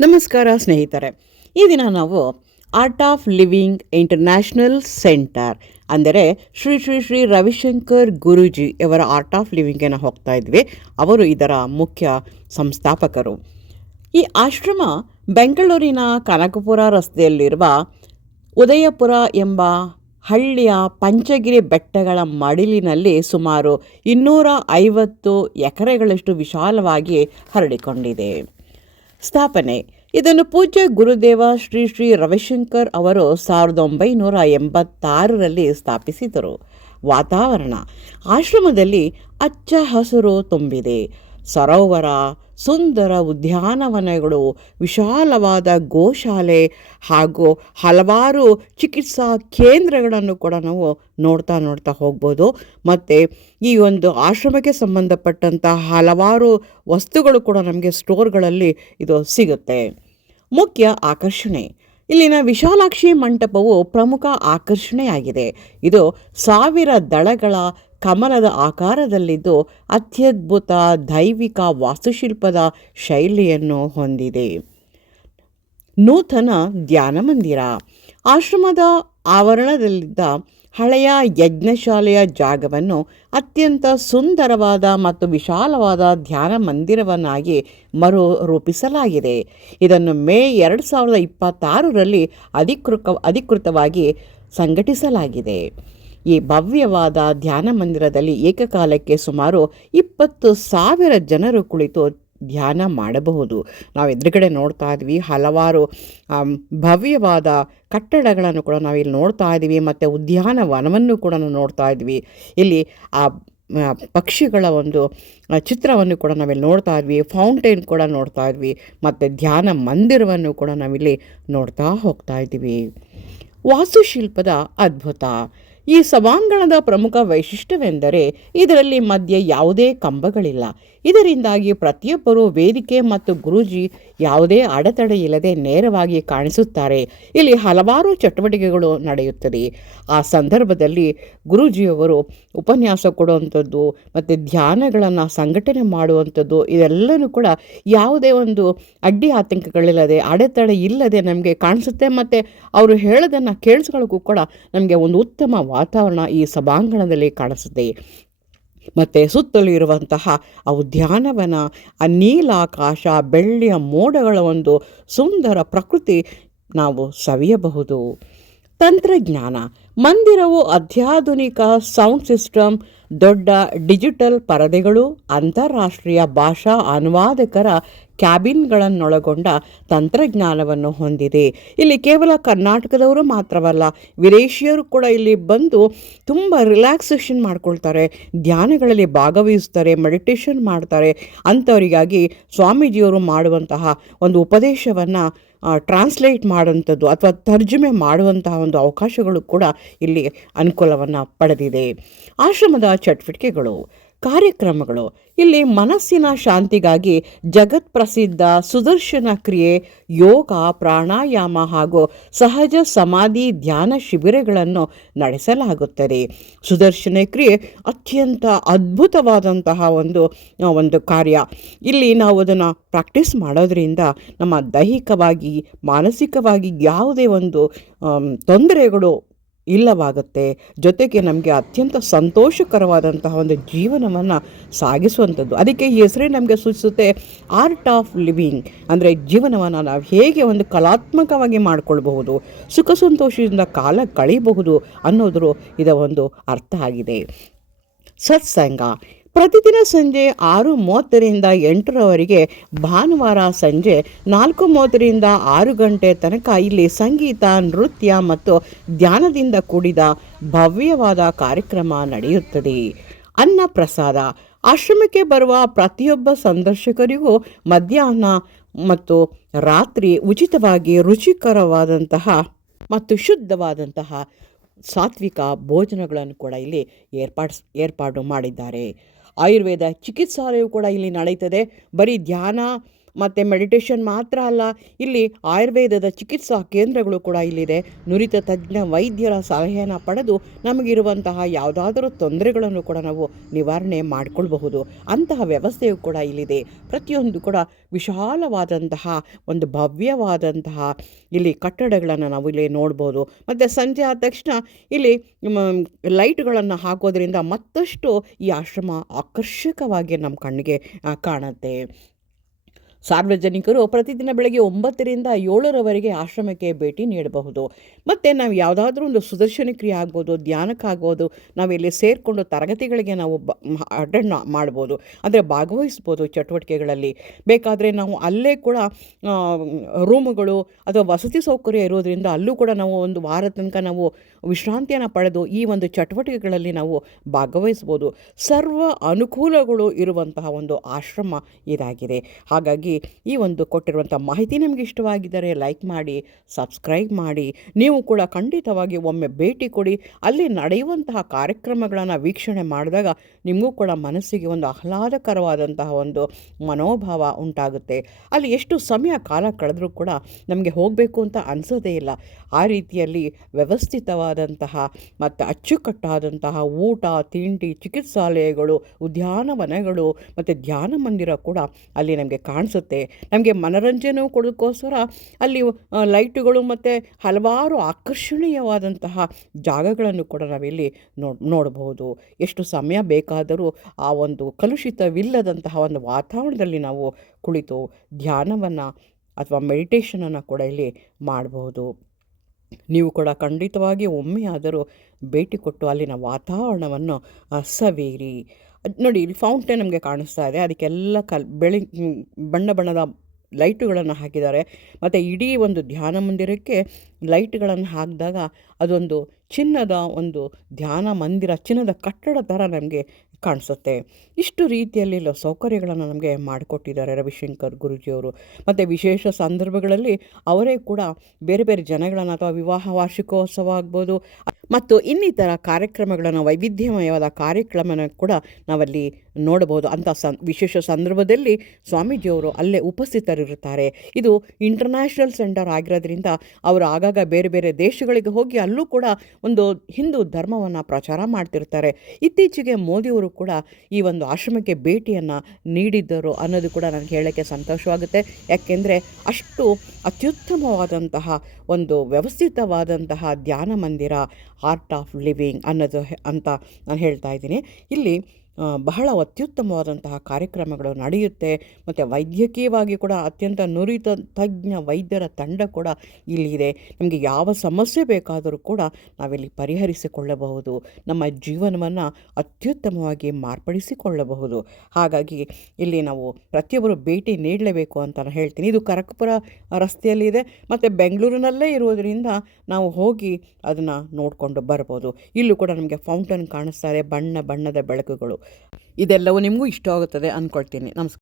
ನಮಸ್ಕಾರ ಸ್ನೇಹಿತರೆ. ಈ ದಿನ ನಾವು art of living international centre ಅಂದರೆ ಶ್ರೀ ಶ್ರೀ ಶ್ರೀ ರವಿಶಂಕರ್ ಗುರೂಜಿ ಅವರ ಆರ್ಟ್ ಆಫ್ ಲಿವಿಂಗಿನ ಹೋಗ್ತಾ ಇದ್ವಿ. ಅವರು ಇದರ ಮುಖ್ಯ ಸಂಸ್ಥಾಪಕರು. ಈ ಆಶ್ರಮ ಬೆಂಗಳೂರಿನ ಕನಕಪುರ ರಸ್ತೆಯಲ್ಲಿರುವ ಉದಯಪುರ ಎಂಬ ಹಳ್ಳಿಯ ಪಂಚಗಿರಿ ಬೆಟ್ಟಗಳ ಮಡಿಲಿನಲ್ಲಿ ಸುಮಾರು 250 ಎಕರೆಗಳಷ್ಟು ವಿಶಾಲವಾಗಿ ಹರಡಿಕೊಂಡಿದೆ. ಸ್ಥಾಪನೆ: ಇದನ್ನು ಪೂಜ್ಯ ಗುರುದೇವ ಶ್ರೀ ಶ್ರೀ ರವಿಶಂಕರ್ ಅವರು 1986ರಲ್ಲಿ ಸ್ಥಾಪಿಸಿದರು. ವಾತಾವರಣ: ಆಶ್ರಮದಲ್ಲಿ ಹಚ್ಚ ಹಸಿರು ತುಂಬಿದೆ. ಸರೋವರ, ಸುಂದರ ಉದ್ಯಾನವನಗಳು, ವಿಶಾಲವಾದ ಗೋಶಾಲೆ ಹಾಗೂ ಹಲವಾರು ಚಿಕಿತ್ಸಾ ಕೇಂದ್ರಗಳನ್ನು ಕೂಡ ನಾವು ನೋಡ್ತಾ ಹೋಗ್ಬೋದು. ಮತ್ತು ಈ ಒಂದು ಆಶ್ರಮಕ್ಕೆ ಸಂಬಂಧಪಟ್ಟಂಥ ಹಲವಾರು ವಸ್ತುಗಳು ಕೂಡ ನಮಗೆ ಸ್ಟೋರ್ಗಳಲ್ಲಿ ಇದು ಸಿಗುತ್ತೆ. ಮುಖ್ಯ ಆಕರ್ಷಣೆ: ಇಲ್ಲಿನ ವಿಶಾಲಾಕ್ಷಿ ಮಂಟಪವು ಪ್ರಮುಖ ಆಕರ್ಷಣೆಯಾಗಿದೆ. ಇದು 1000 ದಳಗಳ ಕಮಲದ ಆಕಾರದಲ್ಲಿದ್ದು ಅತ್ಯದ್ಭುತ ದೈವಿಕ ವಾಸ್ತುಶಿಲ್ಪದ ಶೈಲಿಯನ್ನು ಹೊಂದಿದೆ. ನೂತನ ಧ್ಯಾನ ಮಂದಿರ: ಆಶ್ರಮದ ಆವರಣದಲ್ಲಿದ್ದ ಹಳೆಯ ಯಜ್ಞಶಾಲೆಯ ಜಾಗವನ್ನು ಅತ್ಯಂತ ಸುಂದರವಾದ ಮತ್ತು ವಿಶಾಲವಾದ ಧ್ಯಾನ ಮಂದಿರವನ್ನಾಗಿ ರೂಪಿಸಲಾಗಿದೆ. ಇದನ್ನು ಮೇ 2026ರಲ್ಲಿ ಅಧಿಕೃತವಾಗಿ ಸಂಘಟಿಸಲಾಗಿದೆ. ಈ ಭವ್ಯವಾದ ಧ್ಯಾನ ಮಂದಿರದಲ್ಲಿ ಏಕಕಾಲಕ್ಕೆ ಸುಮಾರು 20,000 ಜನರು ಕುಳಿತು ಧ್ಯಾನ ಮಾಡಬಹುದು. ನಾವು ಎದುರುಗಡೆ ನೋಡ್ತಾ ಇದ್ವಿ ಹಲವಾರು ಭವ್ಯವಾದ ಕಟ್ಟಡಗಳನ್ನು ಕೂಡ ನಾವಿಲ್ಲಿ ನೋಡ್ತಾ ಇದ್ದೀವಿ. ಮತ್ತು ಉದ್ಯಾನವನವನ್ನು ಕೂಡ ನಾವು ನೋಡ್ತಾ ಇದ್ವಿ. ಇಲ್ಲಿ ಆ ಪಕ್ಷಿಗಳ ಒಂದು ಚಿತ್ರವನ್ನು ಕೂಡ ನಾವಿಲ್ಲಿ ನೋಡ್ತಾ ಇದ್ವಿ. ಫೌಂಟೇನ್ ಕೂಡ ನೋಡ್ತಾ ಇದ್ವಿ. ಮತ್ತು ಧ್ಯಾನ ಮಂದಿರವನ್ನು ಕೂಡ ನಾವಿಲ್ಲಿ ನೋಡ್ತಾ ಹೋಗ್ತಾ ಇದ್ದೀವಿ. ವಾಸ್ತುಶಿಲ್ಪದ ಅದ್ಭುತ: ಈ ಸಭಾಂಗಣದ ಪ್ರಮುಖ ವೈಶಿಷ್ಟ್ಯವೆಂದರೆ ಇದರಲ್ಲಿ ಮಧ್ಯೆ ಯಾವುದೇ ಕಂಬಗಳಿಲ್ಲ. ಇದರಿಂದಾಗಿ ಪ್ರತಿಯೊಬ್ಬರೂ ವೇದಿಕೆ ಮತ್ತು ಗುರೂಜಿ ಯಾವುದೇ ಅಡೆತಡೆ ಇಲ್ಲದೆ ನೇರವಾಗಿ ಕಾಣಿಸುತ್ತಾರೆ. ಇಲ್ಲಿ ಹಲವಾರು ಚಟುವಟಿಕೆಗಳು ನಡೆಯುತ್ತದೆ. ಆ ಸಂದರ್ಭದಲ್ಲಿ ಗುರೂಜಿಯವರು ಉಪನ್ಯಾಸ ಕೊಡುವಂಥದ್ದು ಮತ್ತು ಧ್ಯಾನಗಳನ್ನು ಸಂಘಟನೆ ಮಾಡುವಂಥದ್ದು ಇದೆಲ್ಲವೂ ಕೂಡ ಯಾವುದೇ ಒಂದು ಅಡ್ಡಿ ಆತಂಕಗಳಿಲ್ಲದೆ ಅಡೆತಡೆ ಇಲ್ಲದೆ ನಮಗೆ ಕಾಣಿಸುತ್ತೆ. ಮತ್ತು ಅವರು ಹೇಳೋದನ್ನು ಕೇಳಿಸ್ಕೊಳ್ಳೋಕ್ಕೂ ಕೂಡ ನಮಗೆ ಒಂದು ಉತ್ತಮ ವಾತಾವರಣ ಈ ಸಭಾಂಗಣದಲ್ಲಿ ಕಾಣಿಸುತ್ತೆ. ಮತ್ತು ಸುತ್ತಲೂ ಇರುವಂತಹ ಆ ಉದ್ಯಾನವನ, ಆ ನೀಲಾಕಾಶ, ಬೆಳ್ಳಿಯ ಮೋಡಗಳ ಒಂದು ಸುಂದರ ಪ್ರಕೃತಿ ನಾವು ಸವಿಯಬಹುದು. ತಂತ್ರಜ್ಞಾನ: ಮಂದಿರವು ಅತ್ಯಾಧುನಿಕ ಸೌಂಡ್ ಸಿಸ್ಟಮ್, ದೊಡ್ಡ ಡಿಜಿಟಲ್ ಪರದೆಗಳು, ಅಂತಾರಾಷ್ಟ್ರೀಯ ಭಾಷಾ ಅನುವಾದಕರ ಕ್ಯಾಬಿನ್ಗಳನ್ನೊಳಗೊಂಡ ತಂತ್ರಜ್ಞಾನವನ್ನು ಹೊಂದಿದೆ. ಇಲ್ಲಿ ಕೇವಲ ಕರ್ನಾಟಕದವರು ಮಾತ್ರವಲ್ಲ, ವಿದೇಶಿಯರು ಕೂಡ ಇಲ್ಲಿ ಬಂದು ತುಂಬ ರಿಲ್ಯಾಕ್ಸೇಷನ್ ಮಾಡ್ಕೊಳ್ತಾರೆ, ಧ್ಯಾನಗಳಲ್ಲಿ ಭಾಗವಹಿಸ್ತಾರೆ, ಮೆಡಿಟೇಷನ್ ಮಾಡ್ತಾರೆ. ಅಂಥವರಿಗಾಗಿ ಸ್ವಾಮೀಜಿಯವರು ಮಾಡುವಂತಹ ಒಂದು ಉಪದೇಶವನ್ನು ಟ್ರಾನ್ಸ್ಲೇಟ್ ಮಾಡುವಂಥದ್ದು ಅಥವಾ ತರ್ಜುಮೆ ಮಾಡುವಂತಹ ಒಂದು ಅವಕಾಶಗಳು ಕೂಡ ಇಲ್ಲಿ ಅನುಕೂಲವನ್ನು ಪಡೆದಿದೆ. ಆಶ್ರಮದ ಚಟುವಟಿಕೆಗಳು, ಕಾರ್ಯಕ್ರಮಗಳು: ಇಲ್ಲಿ ಮನಸ್ಸಿನ ಶಾಂತಿಗಾಗಿ ಜಗತ್ಪ್ರಸಿದ್ಧ ಸುದರ್ಶನ ಕ್ರಿಯೆ, ಯೋಗ, ಪ್ರಾಣಾಯಾಮ ಹಾಗೂ ಸಹಜ ಸಮಾಧಿ ಧ್ಯಾನ ಶಿಬಿರಗಳನ್ನು ನಡೆಸಲಾಗುತ್ತದೆ. ಸುದರ್ಶನ ಕ್ರಿಯೆ ಅತ್ಯಂತ ಅದ್ಭುತವಾದಂತಹ ಒಂದು ಕಾರ್ಯ. ಇಲ್ಲಿ ನಾವು ಅದನ್ನು ಪ್ರಾಕ್ಟೀಸ್ ಮಾಡೋದ್ರಿಂದ ನಮ್ಮ ದೈಹಿಕವಾಗಿ ಮಾನಸಿಕವಾಗಿ ಯಾವುದೇ ಒಂದು ತೊಂದರೆಗಳು ಇಲ್ಲವಾಗುತ್ತೆ. ಜೊತೆಗೆ ನಮಗೆ ಅತ್ಯಂತ ಸಂತೋಷಕರವಾದಂತಹ ಒಂದು ಜೀವನವನ್ನು ಸಾಗಿಸುವಂಥದ್ದು. ಅದಕ್ಕೆ ಈ ಹೆಸರೇ ನಮಗೆ ಸೂಚಿಸುತ್ತೆ ಆರ್ಟ್ ಆಫ್ ಲಿವಿಂಗ್. ಅಂದರೆ ಜೀವನವನ್ನು ನಾವು ಹೇಗೆ ಒಂದು ಕಲಾತ್ಮಕವಾಗಿ ಮಾಡಿಕೊಳ್ಬಹುದು, ಸುಖ ಸಂತೋಷದಿಂದ ಕಾಲ ಕಳೀಬಹುದು ಅನ್ನೋದ್ರ ಇದರ ಒಂದು ಅರ್ಥ ಆಗಿದೆ. ಸತ್ಸಂಗ: ಪ್ರತಿದಿನ ಸಂಜೆ 6:30ರಿಂದ 8ರವರೆಗೆ, ಭಾನುವಾರ ಸಂಜೆ 4:30ರಿಂದ 6 ಗಂಟೆ ತನಕ ಇಲ್ಲಿ ಸಂಗೀತ, ನೃತ್ಯ ಮತ್ತು ಧ್ಯಾನದಿಂದ ಕೂಡಿದ ಭವ್ಯವಾದ ಕಾರ್ಯಕ್ರಮ ನಡೆಯುತ್ತದೆ. ಅನ್ನ ಪ್ರಸಾದ: ಆಶ್ರಮಕ್ಕೆ ಬರುವ ಪ್ರತಿಯೊಬ್ಬ ಸಂದರ್ಶಕರಿಗೂ ಮಧ್ಯಾಹ್ನ ಮತ್ತು ರಾತ್ರಿ ಉಚಿತವಾಗಿ ರುಚಿಕರವಾದಂತಹ ಮತ್ತು ಶುದ್ಧವಾದಂತಹ ಸಾತ್ವಿಕ ಭೋಜನಗಳನ್ನು ಕೂಡ ಇಲ್ಲಿ ಏರ್ಪಾಡು ಮಾಡಿದ್ದಾರೆ. ಆಯುರ್ವೇದ ಚಿಕಿತ್ಸಾಲಯವು ಕೂಡ ಇಲ್ಲಿ ನಡೆಯುತ್ತದೆ. ಬರೀ ಧ್ಯಾನ ಮತ್ತು ಮೆಡಿಟೇಷನ್ ಮಾತ್ರ ಅಲ್ಲ, ಇಲ್ಲಿ ಆಯುರ್ವೇದದ ಚಿಕಿತ್ಸಾ ಕೇಂದ್ರಗಳು ಕೂಡ ಇಲ್ಲಿದೆ. ನುರಿತ ತಜ್ಞ ವೈದ್ಯರ ಸಲಹೆಯನ್ನು ಪಡೆದು ನಮಗಿರುವಂತಹ ಯಾವುದಾದರೂ ತೊಂದರೆಗಳನ್ನು ಕೂಡ ನಾವು ನಿವಾರಣೆ ಮಾಡಿಕೊಳ್ಬಹುದು. ಅಂತಹ ವ್ಯವಸ್ಥೆಯು ಕೂಡ ಇಲ್ಲಿದೆ. ಪ್ರತಿಯೊಂದು ಕೂಡ ವಿಶಾಲವಾದಂತಹ ಒಂದು ಭವ್ಯವಾದಂತಹ ಇಲ್ಲಿ ಕಟ್ಟಡಗಳನ್ನು ನಾವು ಇಲ್ಲಿ ನೋಡ್ಬೋದು. ಮತ್ತು ಸಂಜೆ ಆದ ತಕ್ಷಣ ಇಲ್ಲಿ ಲೈಟ್ಗಳನ್ನು ಹಾಕೋದ್ರಿಂದ ಮತ್ತಷ್ಟು ಈ ಆಶ್ರಮ ಆಕರ್ಷಕವಾಗಿ ನಮ್ಮ ಕಣ್ಣಿಗೆ ಕಾಣುತ್ತೆ. ಸಾರ್ವಜನಿಕರು ಪ್ರತಿದಿನ ಬೆಳಗ್ಗೆ 9ರಿಂದ 7ರವರೆಗೆ ಆಶ್ರಮಕ್ಕೆ ಭೇಟಿ ನೀಡಬಹುದು. ಮತ್ತು ನಾವು ಯಾವುದಾದ್ರೂ ಒಂದು ಸುದರ್ಶನ ಕ್ರಿಯೆ ಆಗ್ಬೋದು, ಧ್ಯಾನಕ್ಕಾಗ್ಬೋದು, ನಾವಿಲ್ಲಿ ಸೇರಿಕೊಂಡು ತರಗತಿಗಳಿಗೆ ನಾವು ಅಟೆಂಡ್ ಮಾಡ್ಬೋದು, ಅಂದರೆ ಭಾಗವಹಿಸ್ಬೋದು ಚಟುವಟಿಕೆಗಳಲ್ಲಿ. ಬೇಕಾದರೆ ನಾವು ಅಲ್ಲೇ ಕೂಡ ರೂಮುಗಳು ಅಥವಾ ವಸತಿ ಸೌಕರ್ಯ ಇರೋದರಿಂದ ಅಲ್ಲೂ ಕೂಡ ನಾವು ಒಂದು ವಾರದ ತನಕ ನಾವು ವಿಶ್ರಾಂತಿಯನ್ನು ಪಡೆದು ಈ ಒಂದು ಚಟುವಟಿಕೆಗಳಲ್ಲಿ ನಾವು ಭಾಗವಹಿಸ್ಬೋದು. ಸರ್ವ ಅನುಕೂಲಗಳು ಇರುವಂತಹ ಒಂದು ಆಶ್ರಮ ಇದಾಗಿದೆ. ಹಾಗಾಗಿ ಈ ಒಂದು ಕೊಟ್ಟಿರುವಂಥ ಮಾಹಿತಿ ನಿಮಗೆ ಇಷ್ಟವಾಗಿದ್ದರೆ ಲೈಕ್ ಮಾಡಿ, ಸಬ್ಸ್ಕ್ರೈಬ್ ಮಾಡಿ. ನೀವು ಕೂಡ ಖಂಡಿತವಾಗಿ ಒಮ್ಮೆ ಭೇಟಿ ಕೊಡಿ. ಅಲ್ಲಿ ನಡೆಯುವಂತಹ ಕಾರ್ಯಕ್ರಮಗಳನ್ನು ವೀಕ್ಷಣೆ ಮಾಡಿದಾಗ ನಿಮಗೂ ಕೂಡ ಮನಸ್ಸಿಗೆ ಒಂದು ಆಹ್ಲಾದಕರವಾದಂತಹ ಒಂದು ಮನೋಭಾವ ಉಂಟಾಗುತ್ತೆ. ಅಲ್ಲಿ ಎಷ್ಟು ಸಮಯ ಕಾಲ ಕಳೆದರೂ ಕೂಡ ನಮಗೆ ಹೋಗಬೇಕು ಅಂತ ಅನಿಸೋದೇ ಇಲ್ಲ. ಆ ರೀತಿಯಲ್ಲಿ ವ್ಯವಸ್ಥಿತವಾದಂತಹ ಮತ್ತು ಅಚ್ಚುಕಟ್ಟಾದಂತಹ ಊಟ, ತಿಂಡಿ, ಚಿಕಿತ್ಸಾಲಯಗಳು, ಉದ್ಯಾನವನಗಳು ಮತ್ತು ಧ್ಯಾನ ಮಂದಿರ ಕೂಡ ಅಲ್ಲಿ ನಮಗೆ ಕಾಣಿಸುತ್ತೆ. ನಮಗೆ ಮನರಂಜನೆ ಕೊಡೋಕ್ಕೋಸ್ಕರ ಅಲ್ಲಿ ಲೈಟುಗಳು ಮತ್ತು ಹಲವಾರು ಆಕರ್ಷಣೀಯವಾದಂತಹ ಜಾಗಗಳನ್ನು ಕೂಡ ನಾವಿಲ್ಲಿ ನೋಡಬಹುದು. ಎಷ್ಟು ಸಮಯ ಬೇಕಾದರೂ ಆ ಒಂದು ಕಲುಷಿತವಿಲ್ಲದಂತಹ ಒಂದು ವಾತಾವರಣದಲ್ಲಿ ನಾವು ಕುಳಿತು ಧ್ಯಾನವನ್ನು ಅಥವಾ ಮೆಡಿಟೇಷನನ್ನು ಕೂಡ ಇಲ್ಲಿ ಮಾಡಬಹುದು. ನೀವು ಕೂಡ ಖಂಡಿತವಾಗಿ ಒಮ್ಮೆಯಾದರೂ ಭೇಟಿ ಕೊಟ್ಟು ಅಲ್ಲಿನ ವಾತಾವರಣವನ್ನು ಸವಿಯಿರಿ. ನೋಡಿ, ಇಲ್ಲಿ ಫೌಂಟೇನ್ ನಮಗೆ ಕಾಣಿಸ್ತಾ ಇದೆ. ಅದಕ್ಕೆಲ್ಲ ಬಣ್ಣ ಬಣ್ಣದ ಲೈಟುಗಳನ್ನು ಹಾಕಿದ್ದಾರೆ. ಮತ್ತು ಇಡೀ ಒಂದು ಧ್ಯಾನ ಮಂದಿರಕ್ಕೆ ಲೈಟ್ಗಳನ್ನು ಹಾಕಿದಾಗ ಅದೊಂದು ಚಿನ್ನದ ಒಂದು ಧ್ಯಾನ ಮಂದಿರ, ಚಿನ್ನದ ಕಟ್ಟಡ ಥರ ನಮಗೆ ಕಾಣಿಸುತ್ತೆ. ಇಷ್ಟು ರೀತಿಯಲ್ಲಿ ಸೌಕರ್ಯಗಳನ್ನು ನಮಗೆ ಮಾಡಿಕೊಟ್ಟಿದ್ದಾರೆ ರವಿಶಂಕರ್ ಗುರೂಜಿಯವರು. ಮತ್ತು ವಿಶೇಷ ಸಂದರ್ಭಗಳಲ್ಲಿ ಅವರೇ ಕೂಡ ಬೇರೆ ಬೇರೆ ಜನಗಳನ್ನು ಅಥವಾ ವಿವಾಹ ವಾರ್ಷಿಕೋತ್ಸವ ಆಗ್ಬೋದು ಮತ್ತು ಇನ್ನಿತರ ಕಾರ್ಯಕ್ರಮಗಳನ್ನು, ವೈವಿಧ್ಯಮಯವಾದ ಕಾರ್ಯಕ್ರಮನ ಕೂಡ ನಾವಲ್ಲಿ ನೋಡಬಹುದು. ಅಂಥ ವಿಶೇಷ ಸಂದರ್ಭದಲ್ಲಿ ಸ್ವಾಮೀಜಿಯವರು ಅಲ್ಲೇ ಉಪಸ್ಥಿತರಿರುತ್ತಾರೆ. ಇದು ಇಂಟರ್ನ್ಯಾಷನಲ್ ಸೆಂಟರ್ ಆಗಿರೋದ್ರಿಂದ ಅವರು ಆಗಾಗ ಬೇರೆ ಬೇರೆ ದೇಶಗಳಿಗೆ ಹೋಗಿ ಅಲ್ಲೂ ಕೂಡ ಒಂದು ಹಿಂದೂ ಧರ್ಮವನ್ನು ಪ್ರಚಾರ ಮಾಡ್ತಿರ್ತಾರೆ. ಇತ್ತೀಚೆಗೆ ಮೋದಿಯವರು ಕೂಡ ಈ ಒಂದು ಆಶ್ರಮಕ್ಕೆ ಭೇಟಿಯನ್ನು ನೀಡಿದ್ದರು ಅನ್ನೋದು ಕೂಡ ನನಗೆ ಹೇಳೋಕ್ಕೆ ಸಂತೋಷವಾಗುತ್ತೆ. ಯಾಕೆಂದರೆ ಅಷ್ಟು ಅತ್ಯುತ್ತಮವಾದಂತಹ ಒಂದು ವ್ಯವಸ್ಥಿತವಾದಂತಹ ಧ್ಯಾನ ಮಂದಿರ, ಆರ್ಟ್ ಆಫ್ ಲಿವಿಂಗ್ ಅನ್ನೋದು ಅಂತ ನಾನು ಹೇಳ್ತಾ ಇದ್ದೀನಿ. ಇಲ್ಲಿ ಬಹಳ ಅತ್ಯುತ್ತಮವಾದಂತಹ ಕಾರ್ಯಕ್ರಮಗಳು ನಡೆಯುತ್ತೆ. ಮತ್ತು ವೈದ್ಯಕೀಯವಾಗಿ ಕೂಡ ಅತ್ಯಂತ ನುರಿತ ತಜ್ಞ ವೈದ್ಯರ ತಂಡ ಕೂಡ ಇಲ್ಲಿದೆ. ನಮಗೆ ಯಾವ ಸಮಸ್ಯೆ ಬೇಕಾದರೂ ಕೂಡ ನಾವಿಲ್ಲಿ ಪರಿಹರಿಸಿಕೊಳ್ಳಬಹುದು. ನಮ್ಮ ಜೀವನವನ್ನು ಅತ್ಯುತ್ತಮವಾಗಿ ಮಾರ್ಪಡಿಸಿಕೊಳ್ಳಬಹುದು. ಹಾಗಾಗಿ ಇಲ್ಲಿ ನಾವು ಪ್ರತಿಯೊಬ್ಬರು ಭೇಟಿ ನೀಡಲೇಬೇಕು ಅಂತ ನಾನು ಹೇಳ್ತೀನಿ. ಇದು ಕನಕಪುರ ರಸ್ತೆಯಲ್ಲಿದೆ ಮತ್ತು ಬೆಂಗಳೂರಿನಲ್ಲೇ ಇರೋದರಿಂದ ನಾವು ಹೋಗಿ ಅದನ್ನು ನೋಡಿಕೊಂಡು ಬರ್ಬೋದು. ಇಲ್ಲೂ ಕೂಡ ನಮಗೆ ಫೌಂಟೇನ್ ಕಾಣಿಸ್ತಾ ಇದೆ, ಬಣ್ಣ ಬಣ್ಣದ ಬೆಳಕುಗಳು. ಇದೆಲ್ಲವೂ ನಿಮಗೂ ಇಷ್ಟವಾಗುತ್ತದೆ ಅಂದ್ಕೊಳ್ತೀನಿ. ನಮಸ್ಕಾರ.